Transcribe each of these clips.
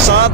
7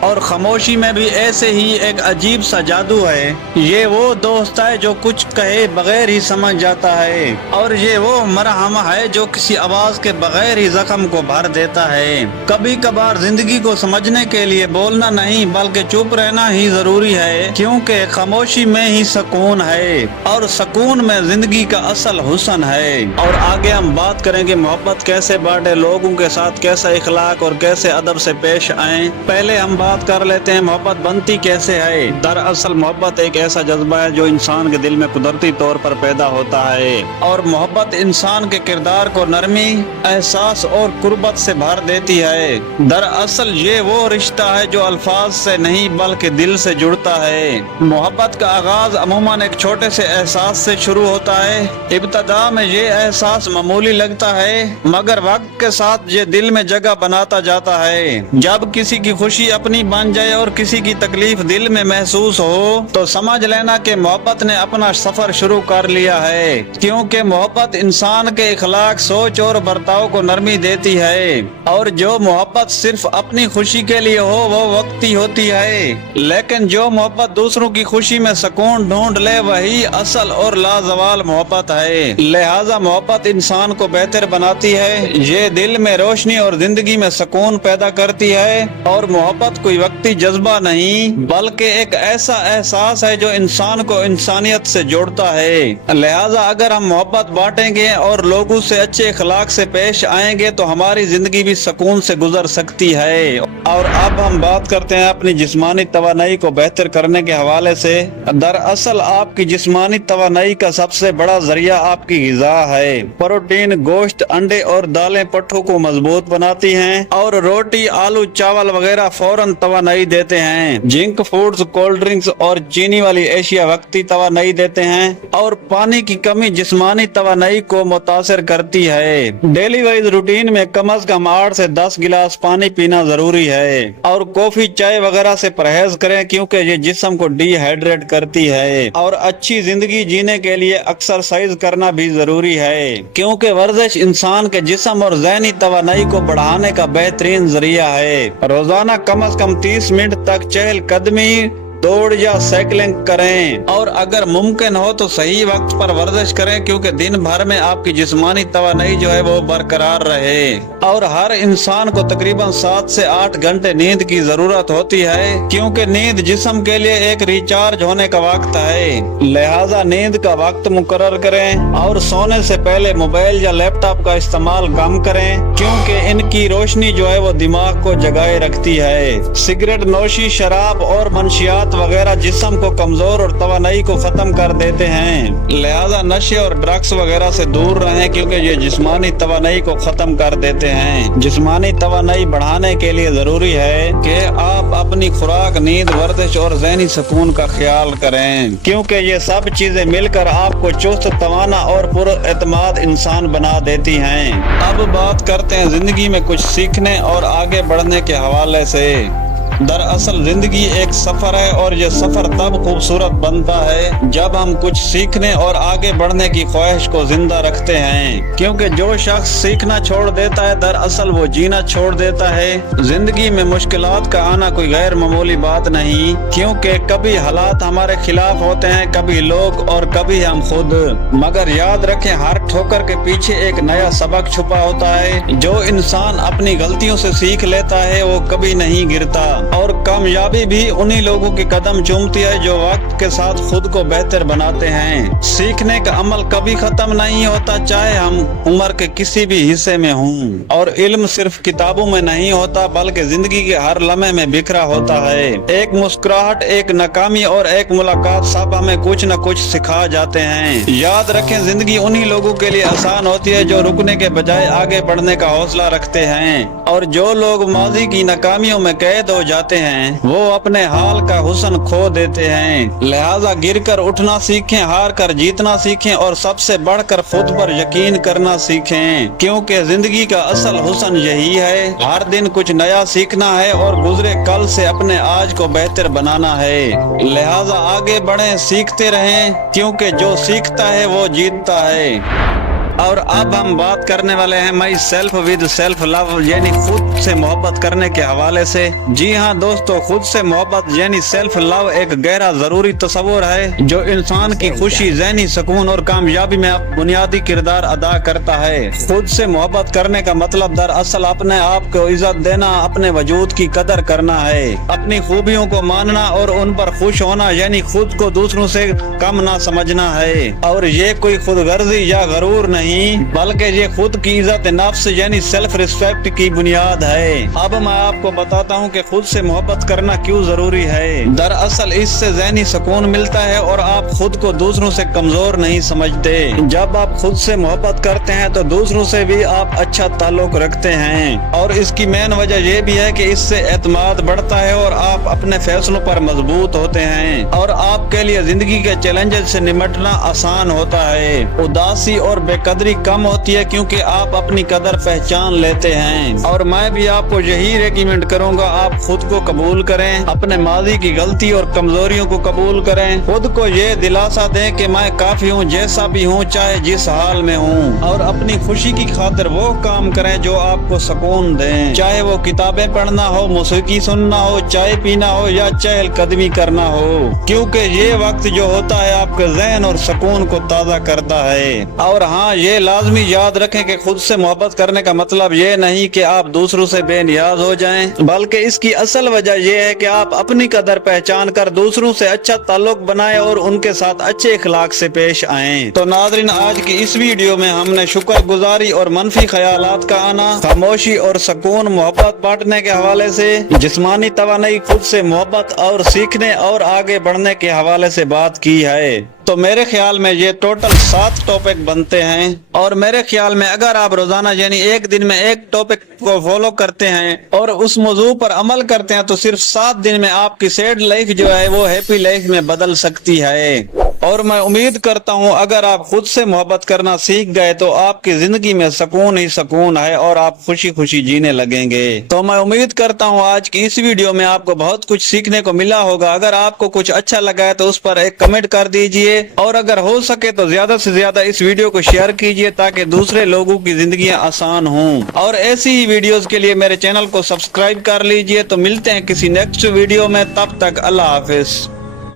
اور خاموشی میں بھی ایسے ہی ایک عجیب سا جادو ہے۔ یہ وہ دوست ہے جو کچھ کہے بغیر ہی سمجھ جاتا ہے، اور یہ وہ مرہم ہے جو کسی آواز کے بغیر ہی زخم کو بھر دیتا ہے۔ کبھی کبھار زندگی کو سمجھنے کے لیے بولنا نہیں بلکہ چپ رہنا ہی ضروری ہے، کیونکہ خاموشی میں ہی سکون ہے، اور سکون میں زندگی کا اصل حسن ہے۔ اور آگے ہم بات کریں گے محبت کیسے بانٹے، لوگوں کے ساتھ کیسا اخلاق اور کیسے ادب سے پیش آئیں۔ پہلے ہم بات کر لیتے ہیں محبت بنتی کیسے ہے۔ دراصل محبت ایک ایسا جذبہ ہے جو انسان کے دل میں قدرتی طور پر پیدا ہوتا ہے، اور محبت انسان کے کردار کو نرمی، احساس اور قربت سے بھر دیتی ہے۔ دراصل یہ وہ رشتہ ہے جو الفاظ سے نہیں بلکہ دل سے جڑتا ہے۔ محبت کا آغاز عموماً ایک چھوٹے سے احساس سے شروع ہوتا ہے۔ ابتدا میں یہ احساس معمولی لگتا ہے، مگر وقت کے ساتھ یہ دل میں جگہ بناتا جاتا ہے۔ جب کسی کی خوشی اپنی بن جائے اور کسی کی تکلیف دل میں محسوس ہو تو سمجھ لینا کہ محبت نے اپنا سفر شروع کر لیا ہے، کیونکہ محبت انسان کے اخلاق، سوچ اور برتاؤ کو نرمی دیتی ہے، اور جو محبت صرف اپنی خوشی کے لیے ہو وہ وقتی ہوتی ہے، لیکن جو محبت دوسروں کی خوشی میں سکون ڈھونڈ لے وہی اصل اور لازوال محبت ہے۔ لہذا محبت انسان کو بہتر بناتی ہے، یہ دل میں روشنی اور زندگی میں سکون پیدا کرتی ہے، اور محبت کوئی وقتی جذبہ نہیں بلکہ ایک ایسا احساس ہے جو انسان کو انسانیت سے جوڑتا ہے۔ لہذا اگر ہم محبت بانٹیں گے اور لوگوں سے اچھے اخلاق سے پیش آئیں گے تو ہماری زندگی بھی سکون سے گزر سکتی ہے۔ اور اب ہم بات کرتے ہیں اپنی جسمانی توانائی کو بہتر کرنے کے حوالے سے۔ دراصل آپ کی جسمانی توانائی کا سب سے بڑا ذریعہ آپ کی غذا ہے۔ پروٹین، گوشت، انڈے اور دالیں پٹھوں کو مضبوط بناتی ہیں، اور روٹی، آلو، چاول وغیرہ فوراً توانائی دیتے ہیں۔ جنک فوڈز، کولڈ ڈرنکس اور چینی والی اشیاء وقتی توانائی دیتے ہیں، اور پانی کی کمی جسمانی توانائی کو متاثر کرتی ہے۔ ڈیلی وائز روٹین میں کم از کم 8 سے 10 گلاس پانی پینا ضروری ہے، اور کافی، چائے وغیرہ سے پرہیز کریں کیونکہ یہ جسم کو ڈی ہائیڈریٹ کرتی ہے۔ اور اچھی زندگی جینے کے لیے ایکسرسائز کرنا بھی ضروری ہے، کیونکہ ورزش انسان کے جسم اور ذہنی توانائی کو بڑھانے کا بہترین ذریعہ ہے۔ روزانہ کم از کم 30 منٹ تک چہل قدمی، دوڑ یا سائیکلنگ کریں، اور اگر ممکن ہو تو صحیح وقت پر ورزش کریں کیونکہ دن بھر میں آپ کی جسمانی توانائی جو ہے وہ برقرار رہے۔ اور ہر انسان کو تقریباً 7 سے 8 گھنٹے نیند کی ضرورت ہوتی ہے، کیونکہ نیند جسم کے لیے ایک ریچارج ہونے کا وقت ہے۔ لہذا نیند کا وقت مقرر کریں، اور سونے سے پہلے موبائل یا لیپ ٹاپ کا استعمال کم کریں کیونکہ ان کی روشنی جو ہے وہ دماغ کو جگائے رکھتی ہے۔ سگریٹ نوشی، شراب اور منشیات وغیرہ جسم کو کمزور اور توانائی کو ختم کر دیتے ہیں۔ لہذا نشے اور ڈرگس وغیرہ سے دور رہیں کیونکہ یہ جسمانی توانائی کو ختم کر دیتے ہیں۔ جسمانی توانائی بڑھانے کے لیے ضروری ہے کہ آپ اپنی خوراک، نیند، ورزش اور ذہنی سکون کا خیال کریں، کیونکہ یہ سب چیزیں مل کر آپ کو چست، توانا اور پر اعتماد انسان بنا دیتی ہیں۔ اب بات کرتے ہیں زندگی میں کچھ سیکھنے اور آگے بڑھنے کے حوالے سے۔ دراصل زندگی ایک سفر ہے، اور یہ سفر تب خوبصورت بنتا ہے جب ہم کچھ سیکھنے اور آگے بڑھنے کی خواہش کو زندہ رکھتے ہیں، کیونکہ جو شخص سیکھنا چھوڑ دیتا ہے دراصل وہ جینا چھوڑ دیتا ہے۔ زندگی میں مشکلات کا آنا کوئی غیر معمولی بات نہیں، کیونکہ کبھی حالات ہمارے خلاف ہوتے ہیں، کبھی لوگ اور کبھی ہم خود، مگر یاد رکھیں ہر ٹھوکر کے پیچھے ایک نیا سبق چھپا ہوتا ہے۔ جو انسان اپنی غلطیوں سے سیکھ لیتا ہے وہ کبھی نہیں گرتا، اور کامیابی بھی انہی لوگوں کے قدم چومتی ہے جو وقت کے ساتھ خود کو بہتر بناتے ہیں۔ سیکھنے کا عمل کبھی ختم نہیں ہوتا، چاہے ہم عمر کے کسی بھی حصے میں ہوں، اور علم صرف کتابوں میں نہیں ہوتا بلکہ زندگی کے ہر لمحے میں بکھرا ہوتا ہے۔ ایک مسکراہٹ، ایک ناکامی اور ایک ملاقات سب ہمیں کچھ نہ کچھ سکھا جاتے ہیں۔ یاد رکھیں زندگی انہی لوگوں کے لیے آسان ہوتی ہے جو رکنے کے بجائے آگے بڑھنے کا حوصلہ رکھتے ہیں، اور جو لوگ ماضی کی ناکامیوں میں قید ہو جاتے ہیں وہ اپنے حال کا حسن کھو دیتے ہیں۔ لہذا گر کر اٹھنا سیکھیں، ہار کر جیتنا سیکھیں، اور سب سے بڑھ کر خود پر یقین کرنا سیکھیں، کیونکہ زندگی کا اصل حسن یہی ہے۔ ہر دن کچھ نیا سیکھنا ہے اور گزرے کل سے اپنے آج کو بہتر بنانا ہے۔ لہذا آگے بڑھیں، سیکھتے رہیں، کیونکہ جو سیکھتا ہے وہ جیتتا ہے۔ اور اب ہم بات کرنے والے ہیں myself with self love یعنی خود سے محبت کرنے کے حوالے سے۔ جی ہاں دوستو، خود سے محبت یعنی سیلف لو ایک گہرا ضروری تصور ہے جو انسان کی خوشی، ذہنی سکون اور کامیابی میں بنیادی کردار ادا کرتا ہے۔ خود سے محبت کرنے کا مطلب دراصل اپنے آپ کو عزت دینا، اپنے وجود کی قدر کرنا ہے، اپنی خوبیوں کو ماننا اور ان پر خوش ہونا، یعنی خود کو دوسروں سے کم نہ سمجھنا ہے۔ اور یہ کوئی خود غرضی یا غرور نہیں، بلکہ یہ خود کی عزت نفس یعنی سیلف ریسپیکٹ کی بنیاد ہے۔ اب میں آپ کو بتاتا ہوں کہ خود سے محبت کرنا کیوں ضروری ہے۔ دراصل اس سے ذہنی سکون ملتا ہے اور آپ خود کو دوسروں سے کمزور نہیں سمجھتے۔ جب آپ خود سے محبت کرتے ہیں تو دوسروں سے بھی آپ اچھا تعلق رکھتے ہیں، اور اس کی مین وجہ یہ بھی ہے کہ اس سے اعتماد بڑھتا ہے اور آپ اپنے فیصلوں پر مضبوط ہوتے ہیں، اور آپ کے لیے زندگی کے چیلنجز سے نمٹنا آسان ہوتا ہے۔ اداسی اور بے قدری کم ہوتی ہے کیونکہ آپ اپنی قدر پہچان لیتے ہیں۔ اور میں بھی آپ کو یہی ریکمینڈ کروں گا، آپ خود کو قبول کریں، اپنے ماضی کی غلطی اور کمزوریوں کو قبول کریں، خود کو یہ دلاسا دیں کہ میں کافی ہوں جیسا بھی ہوں، چاہے جس حال میں ہوں، اور اپنی خوشی کی خاطر وہ کام کریں جو آپ کو سکون دیں، چاہے وہ کتابیں پڑھنا ہو، موسیقی سننا ہو، چائے پینا ہو یا چہل قدمی کرنا ہو، کیونکہ یہ وقت جو ہوتا ہے آپ کے ذہن اور سکون کو تازہ کرتا ہے۔ اور ہاں، یہ لازمی یاد رکھیں کہ خود سے محبت کرنے کا مطلب یہ نہیں کہ آپ دوسروں سے بے نیاز ہو جائیں، بلکہ اس کی اصل وجہ یہ ہے کہ آپ اپنی قدر پہچان کر دوسروں سے اچھا تعلق بنائیں اور ان کے ساتھ اچھے اخلاق سے پیش آئیں۔ تو ناظرین، آج کی اس ویڈیو میں ہم نے شکر گزاری اور منفی خیالات کا آنا، خاموشی اور سکون، محبت بانٹنے کے حوالے سے، جسمانی توانائی، خود سے محبت اور سیکھنے اور آگے بڑھنے کے حوالے سے بات کی ہے۔ تو میرے خیال میں یہ ٹوٹل 7 ٹاپک بنتے ہیں، اور میرے خیال میں اگر آپ روزانہ یعنی ایک دن میں ایک ٹاپک کو فالو کرتے ہیں اور اس موضوع پر عمل کرتے ہیں تو صرف 7 دن میں آپ کی سیڈ لائف جو ہے وہ ہیپی لائف میں بدل سکتی ہے۔ اور میں امید کرتا ہوں اگر آپ خود سے محبت کرنا سیکھ گئے تو آپ کی زندگی میں سکون ہی سکون ہے اور آپ خوشی خوشی جینے لگیں گے۔ تو میں امید کرتا ہوں آج کی اس ویڈیو میں آپ کو بہت کچھ سیکھنے کو ملا ہوگا۔ اگر آپ کو کچھ اچھا لگا ہے تو اس پر ایک کمنٹ کر دیجئے، اور اگر ہو سکے تو زیادہ سے زیادہ اس ویڈیو کو شیئر کیجئے تاکہ دوسرے لوگوں کی زندگیاں آسان ہوں۔ اور ایسی ہی ویڈیوز کے لیے میرے چینل کو سبسکرائب کر لیجئے۔ تو ملتے ہیں کسی نیکسٹ ویڈیو میں، تب تک اللہ حافظ۔